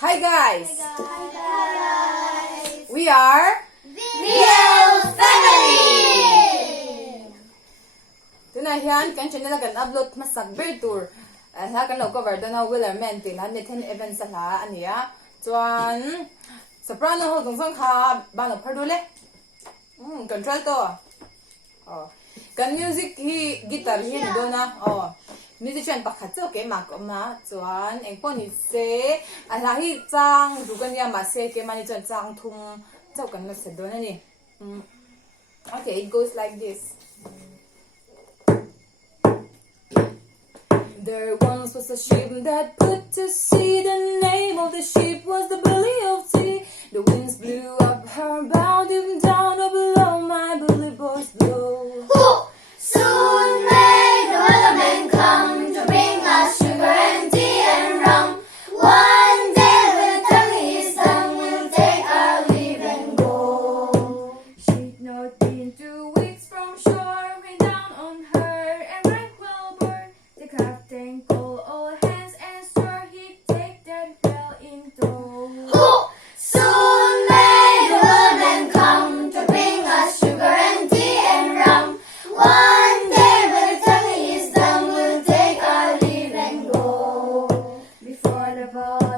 Hi guys! Hi guys! We are Beebee Family! Tonight hian kan channel kan upload masak bir tour. Ha kan lo cover dona Wellerman tin han ten event sa la ania. Chuan soprano ho tong song kha ba no phardu le. Control to. Oh. Kan music hi guitar hi dona. Oh. Musician pakhat cho ke ma ko ma chuan engpon ni se ala hi chang du kan ya ma se ke mani chuan chang thum chau kan na se dona ni. Okay, it goes like this. There once was a ship that put to sea. The name of the ship was the Belly of Tea. The winds blew up her bow, even down or below my bully boys blow. Soon may the Wellerman come to bring us sugar and tea and rum. One day we'll turn his thumb, we'll take our leave and go. She'd not been 2 weeks from shore, rain down on her and right well burned. The captain called all hands and swore he'd take that girl in tow. Soon may the Wellerman come to bring us sugar and tea and rum. One day we'll turn his thumb, we'll take our leave and go. Before the ball